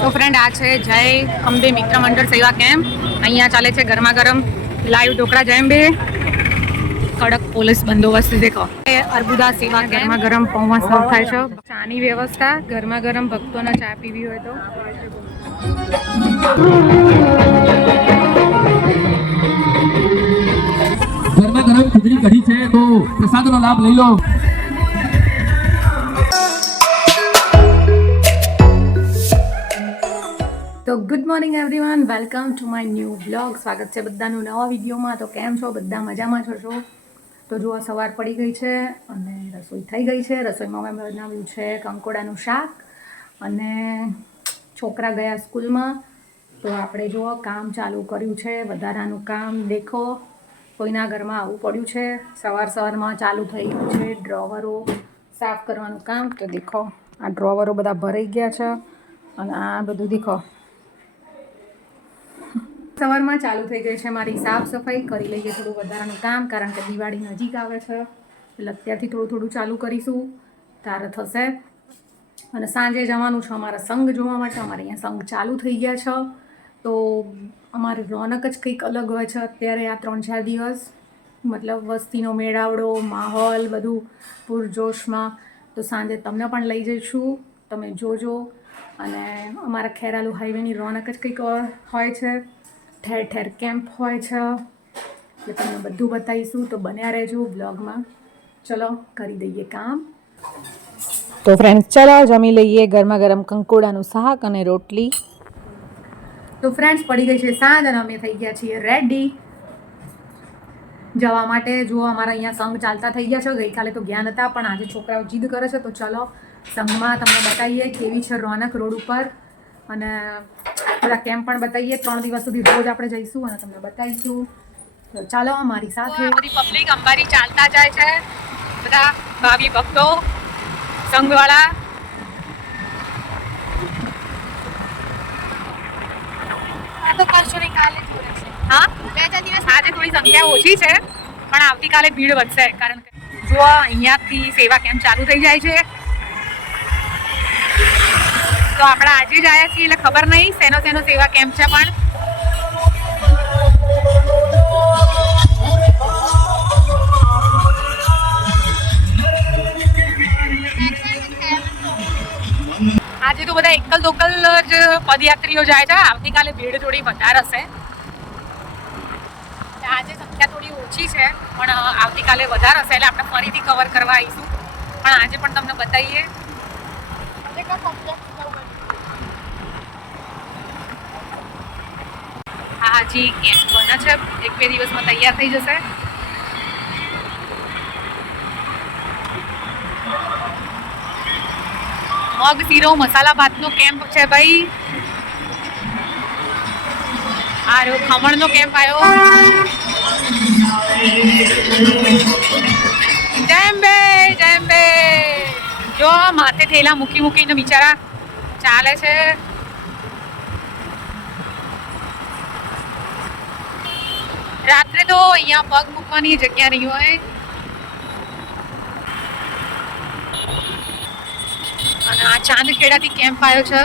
તો ફ્રેન્ડ આ છે જય અંબે મિત્ર મંડળ સેવા કેમ્પ અહીંયા ચાલે છે ગરમા ગરમ. લાઈવ ઢોકળા જેમ બે કડક પોલીસ બંદોબસ્ત દેખો. એ અર્બુદા સેવા ગરમા ગરમ પૌવા સર્વ થાય છે. ચાની વ્યવસ્થા ગરમા ગરમ ભક્તોને ચા પીવી હોય તો. ગરમા ગરમ ખીચડી કઢી છે તો પ્રસાદનો લાભ લઈ લો. તો good morning everyone welcome to my new blog સ્વાગત છે બધાનું નવા વિડીયોમાં. તો કેમ છો? બધા મજામાં છો છો? તો જુઓ, સવાર પડી ગઈ છે અને રસોઈ થઈ ગઈ છે. રસોઈમાં મેં બનાવ્યું છે કંકોડાનું શાક અને છોકરા ગયા સ્કૂલમાં. તો આપણે જુઓ, કામ ચાલુ કર્યું છે. વધારાનું કામ દેખો. કોઈના ઘરમાં આવું પડ્યું છે. સવાર સવારમાં ચાલુ થઈ ગયું છે. ડ્રોવરો સાફ કરવાનું કામ. તો દેખો, આ ડ્રોવરો બધા ભરાઈ ગયા છે. અને આ બધું દેખો સવારમાં ચાલુ થઈ ગઈ છે મારી સાફ સફાઈ. કરી લઈએ થોડું વધારાનું કામ, કારણ કે દિવાળી નજીક આવે છે. એટલે અત્યારથી થોડું થોડું ચાલુ કરીશું. તારે થશે. અને સાંજે જવાનું છે અમારા સંઘ જોવા માટે. અમારે અહીંયા સંઘ ચાલુ થઈ ગયા છે. તો અમારી રોનક જ કંઈક અલગ હોય છે. અત્યારે આ ત્રણ ચાર દિવસ, મતલબ વસ્તીનો મેળાવડો, માહોલ, બધું પૂરજોશમાં. તો સાંજે તમને પણ લઈ જઈશું. તમે જોજો. અને અમારા ખેરાલુ હાઈવેની રોનક જ કંઈક હોય છે. ઠેર ઠેર કેમ્પ હોય છે. એટલે તમને બધું બતાવીશું. તો બન્યા રહેજો બ્લોગમાં. ચલો કરી દઈએ કામ. તો ફ્રેન્ડ્સ ચલો જમી લઈએ ગરમા ગરમ કંકોડાનું શાક અને રોટલી. તો ફ્રેન્ડ્સ પડી ગઈ છે સાંજ અને અમે થઈ ગયા છીએ રેડી જવા માટે જો અમારા અહીંયા સંઘ ચાલતા થઈ ગયા છે. ગઈકાલે તો ગયા નહોતા પણ આજે છોકરાઓ જીદ કરે છે. તો ચલો સંઘમાં તમને બતાવીએ કેવી છે રોનક રોડ ઉપર. અને બધા કેમ્પ પણ બતાવીએ ત્રણ દિવસ સુધી રોજ આપણે જઈશું અને તમને બતાવીશું. તો ચાલો અમારી સાથે. બધી પબ્લિક અંબારી ચાલતા જાય છે. બધા ભાવિ ભક્તો સંઘવાળા. તો કરશો નહીં કાલે જોડે છે. હા? બે ચાર દિવસ આજે થોડી સંખ્યા ઓછી છે પણ આવતીકાલે ભીડ વધશે કારણ કે જો અહીંયાથી સેવા કેમ્પ ચાલુ થઈ જાય છે તો આપણે આજે જ આવ્યા છીએ એટલે ખબર નહીં, શેનો શેનો સેવા કેમ્પ છે પણ. આજે તો બધા એકલ દોકલ જ પદયાત્રીઓ જાય છે. આવતીકાલે ભીડ થોડી વધારે હશે. આજે સંખ્યા થોડી ઓછી છે, પણ આવતીકાલે વધારે હશે એટલે આપણે ફરીથી કવર કરવા આવીશું. પણ આજે પણ તમને બતાવીએ કેટલા કોમ્પ્લેક્સ જવું આ હજી કેમ્પ બને છે. એક બે દિવસમાં તૈયાર થઈ જશે. મગ શીરો મસાલા ભાતનો કેમ્પ છે ભાઈ. આ રહ્યો ખમણનો કેમ્પ આવ્યો જયંબે જયંબે જો માથે થેલા મૂકી મૂકીને બિચારા ચાલે છે. રાત્રે તો અહીંયા પગ મૂકવાની જગ્યા નહીં હોય. અને આ ચાંદખેડાથી કેમ્પ આવ્યો છે.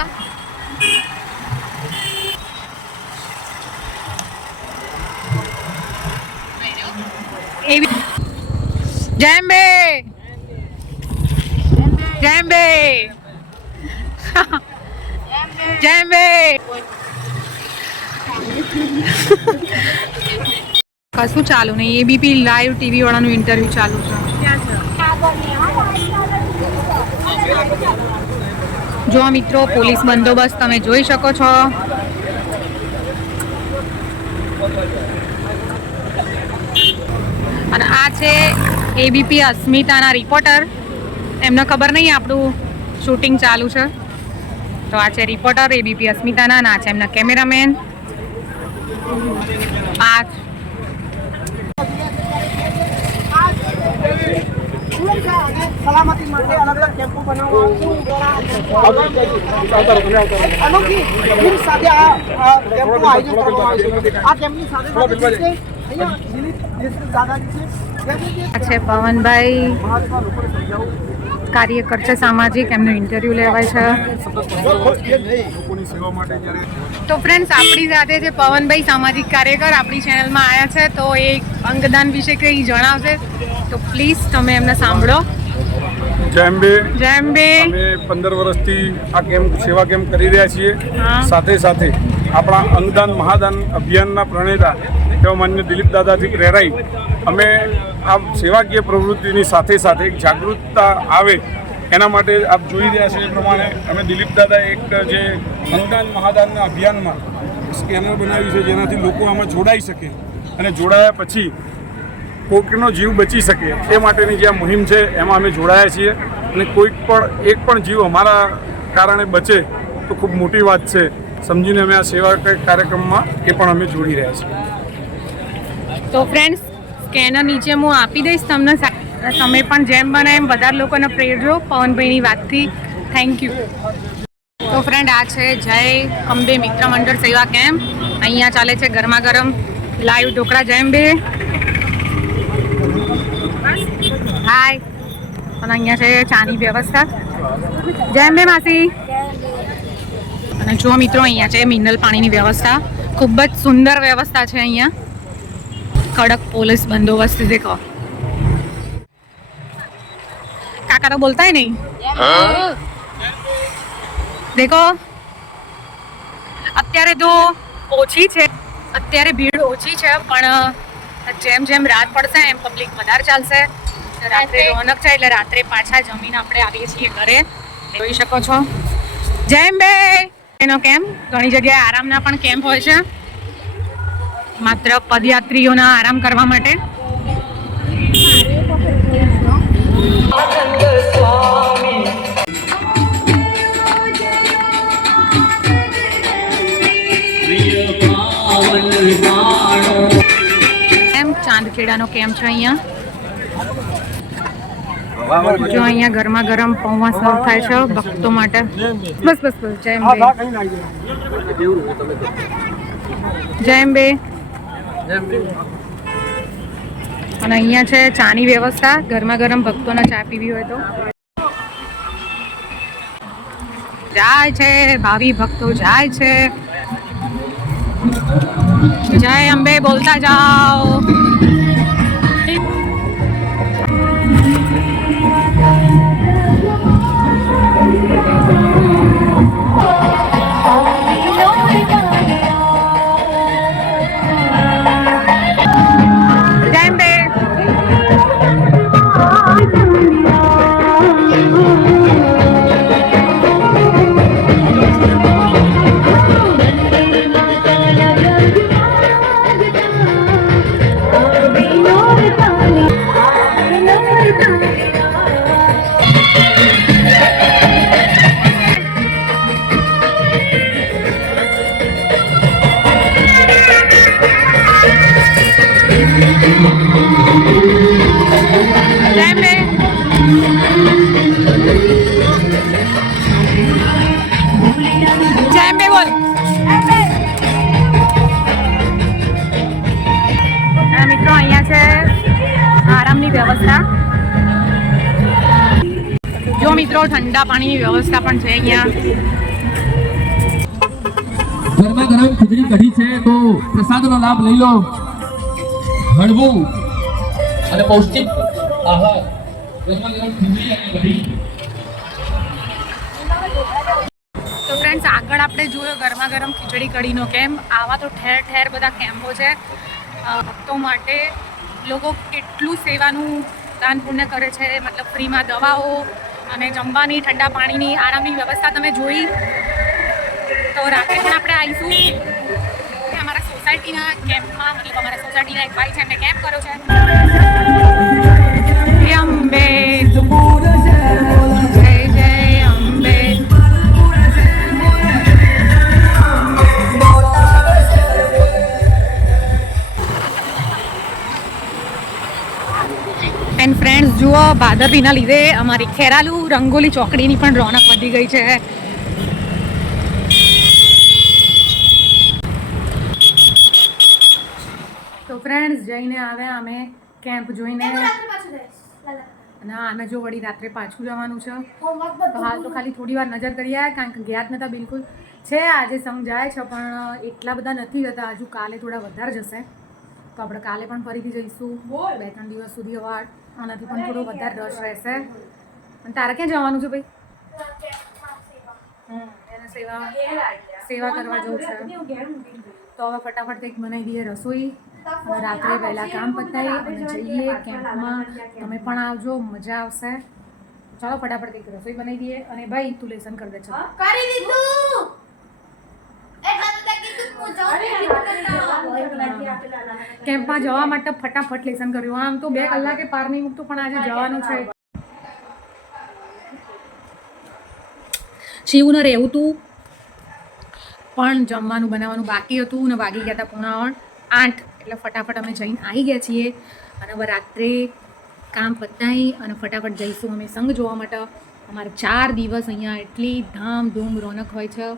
જેમ્બે! જેમ્બે! જેમ્બે! કશું ચાલુ નહીં. એબીપી લાઈવ ટીવી વાળાનું ઇન્ટરવ્યુ ચાલુ છે. જો મિત્રો, પોલીસ બંદોબસ્ત તમે જોઈ શકો છો. અને આ છે એબીપી અસ્મિતાના રિપોર્ટર એમને ખબર નહીં આપણું શૂટિંગ ચાલુ છે. તો આ છે રિપોર્ટર એબીપી અસ્મિતાના ના આ છે એમના કેમેરામેન પાંચ આવ્યું છે પવનભાઈ કાર્યકર છે સામાજિક, એમનો ઇન્ટરવ્યૂ લેવાય છે. તો ફ્રેન્ડ્સ આપણી સાથે જે પવનભાઈ સામાજિક કાર્યકર આપણી ચેનલમાં આવ્યા છે, તો એ અંગદાન વિશે કંઈ જણાવશે? તો પ્લીઝ તમે એમને સાંભળો. જય અંબે જેમ બે અમે પંદર વર્ષથી આ કેમ્પ સેવા કેમ્પ કરી રહ્યા છીએ. સાથે સાથે આપણા અંગદાન મહાદાન અભિયાનના પ્રણેતા એવા માન્ય દિલીપ દાદાથી પ્રેરાઈ. અમે આ સેવાકીય પ્રવૃત્તિની સાથે સાથે એક જાગૃતતા આવે એના માટે આપ જોઈ રહ્યા છો એ પ્રમાણે અમે દિલીપ દાદા એક જે અંગદાન મહાદાનના અભિયાનમાં સ્કેનર બનાવ્યું છે જેનાથી લોકો આમાં જોડાઈ શકે. અને જોડાયા પછી કોઈકનો જીવ બચી શકે એ માટેની જે આ મુહિમ છે, એમાં અમે જોડાયા છીએ. અને કોઈક પણ, એક પણ જીવ અમારા કારણે બચે તો ખૂબ મોટી વાત છે. સમજીને અમે આ સેવા કાર્યક્રમમાં એ પણ અમે જોડી રહ્યા છીએ. તો ફ્રેન્ડ્સ સ્કેનર નીચે હું આપી દઈશ તમને તમે પણ જેમ બને એમ વધારે લોકોને પ્રેરજો પવનભાઈની વાતથી. થેન્ક યુ તો ફ્રેન્ડ આ છે જય અંબે મિત્ર મંડળ સેવા કેમ્પ. અહીંયા ચાલે છે ગરમા ગરમ લાઈવ ઢોકળા જય અંબે હાય અને અહીંયા છે ચાની વ્યવસ્થા. જેમ બે માસી. અને જો મિત્રો, અહીંયા છે મિનરલ પાણીની વ્યવસ્થા. ખૂબ જ સુંદર વ્યવસ્થા છે અહીંયા. કડક પોલીસ બંદોબસ્ત દેખો કાકા તો બોલતા નહીં. દેખો. અત્યારે તો ઓછી છે. અત્યારે ભીડ ઓછી છે, પણ જેમ જેમ રાત પડશે એમ પબ્લિક વધારે ચાલશે. રાત્રે રોનક છે એટલે રાત્રે પાછા જમીન આપણે આવીએ છીએ ઘરે. જોઈ શકો છો. જેમ બે. એનો કેમ્પ ઘણી જગ્યાએ આરામના પણ કેમ્પ હોય છે. માત્ર પદયાત્રીઓના આરામ કરવા માટે. કેમ ચાંદખેડાનો કેમ્પ છે અહીંયા. જો અહીંયા ગરમા ગરમ પૌવા સર્વ થાય છે ભક્તો માટે. બસ બસ બસ જય બે. જય બે. અને અહીંયા છે ચાની વ્યવસ્થા. ગરમા ગરમ ભક્તોને ચા પીવી હોય તો. જાય છે ભાવિ ભક્તો જાય છે. જય અંબે બોલતા જાઓ. જય અંબે બોલ. મિત્રો અહીંયા છે આરામની વ્યવસ્થા. જો મિત્રો ઠંડા પાણીની વ્યવસ્થા પણ છે અહીંયા. ગરમા ગરમ ખીચડી કઢી છે તો પ્રસાદનો લાભ લઈ લો. હળવું અને પૌષ્ટિક આહાર. તો ફ્રેન્ડ્સ આગળ આપણે જોયો ગરમા ગરમ ખીચડી કઢીનો કેમ્પ આવા તો ઠેર ઠેર બધા કેમ્પો છે. ભક્તો માટે લોકો કેટલું સેવાનું દાન પુણ્ય કરે છે, મતલબ ફ્રીમાં દવાઓ અને જમવાની, ઠંડા પાણીની આરામની વ્યવસ્થા તમે જોઈ. તો રાત્રે પણ આપણે આવીશું અમારા સોસાયટીના કેમ્પમાં મતલબ અમારા સોસાયટીના એક ભાઈ છે, એમને કેમ્પ કર્યો છે? જય જય અંબે એન્ડ ફ્રેન્ડ્સ જુઓ ભાદરવીના લીધે અમારી ખેરાલુ રંગોલી ચોકડીની પણ રોનક વધી ગઈ છે. તો ફ્રેન્ડ્સ જઈને આવ્યા અમે કેમ્પ જોઈને. અને આને જો વળી રાત્રે પાછું જવાનું છે. તો હાલ તો ખાલી થોડી વાર નજર કરી આવ્યા કારણ કે ગયા જ નતા બિલકુલ. છે આજે સમજાય છે પણ એટલા બધા નથી જતા. હજુ કાલે થોડા વધારે જશે. તો આપણે કાલે પણ ફરીથી જઈશું. બે ત્રણ દિવસ સુધી હવે આનાથી પણ થોડો વધારે રસ રહેશે. અને તારે ક્યાં જવાનું છે ભાઈ? એને સેવા સેવા કરવા જવું છે. તો હવે ફટાફટ કંઈક બનાવી દઈએ રસોઈ. રાત્રે વહેલા કામ પતાવી અને જઈએ કેમ્પમાં. તમે પણ આવજો મજા આવશે. ચાલો ફટાફટ એક રસોઈ બનાવી દઈએ અને ભાઈ તું લેસન કરી દે છે કરી દીધું! એટલા બધા કીધું હું જાઉં? કેમ્પમાં જવા માટે ફટાફટ લેસન કર્યું. આમ તો બે કલાકે પાર નહીં મૂકતું પણ આજે જવાનું છે. શિવને રહેવું તું પણ જમવાનું બનાવવાનું બાકી હતું ને વાગી ગયા હતા પૂણા આઠ. એટલે ફટાફટ અમે જઈને આવી ગયા છીએ. અને હવે રાત્રે કામ પતાવી અને ફટાફટ જઈશું અમે સંઘ જોવા માટે. અમારે ચાર દિવસ અહીંયા એટલી ધામધૂમ રોનક હોય છે.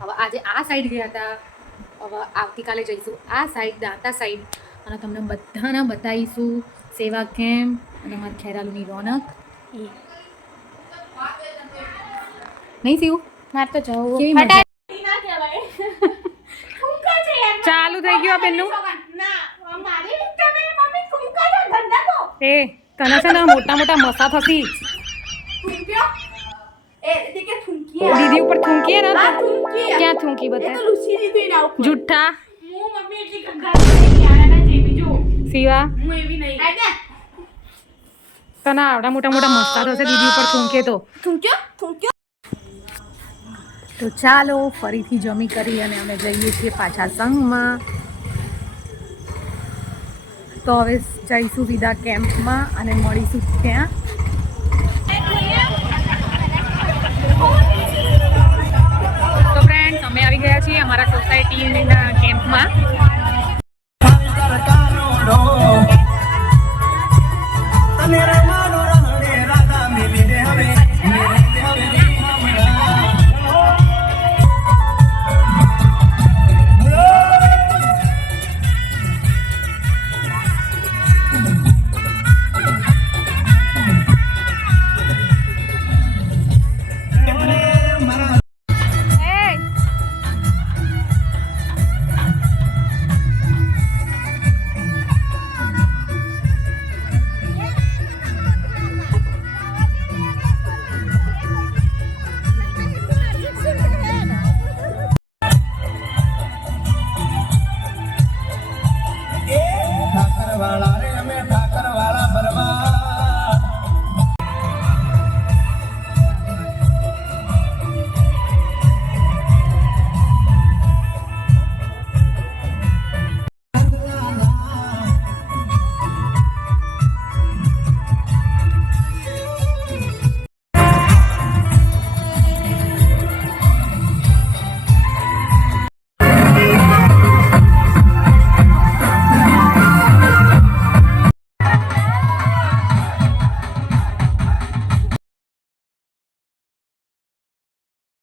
હવે આજે આ સાઈડ ગયા હતા. હવે આવતીકાલે જઈશું આ સાઈડ દાંતા સાઈડ અને તમને બધાને બતાવીશું સેવા કેમ્પ અને અમારા ખેરાલુની રોનક. એ. નહીં સીવું મારે તો જવું. ચાલુ થઈ ગયું આ બેનનું. એ તને છે ને મોટા મોટા મસા થતી કુંક્યો એ દીકે થુંકી દીદી ઉપર થૂંકીએ ને આ તો થુંકી ક્યાં થૂંકી એ તો બતા લુસી દીધી ના ઉપર જુઠ્ઠા હું મમ્મી એટલી ગંગા નહીં યારાના જેવી જો શિવા હું એવી નહીં આઈ તને આવડા મોટા મોટા મસ્તા થશે દીદી ઉપર થૂંકે તો થુંક્યો થુંક્યો તો ચાલો ફરીથી જમી કરી અને અમે જઈએ છીએ પાછા સંઘમાં. તો હવે જઈશું વિદા કેમ્પમાં અને મળીશું ત્યાં. તો ફ્રેન્ડ્સ અમે આવી ગયા છીએ અમારા સોસાયટીના કેમ્પમાં.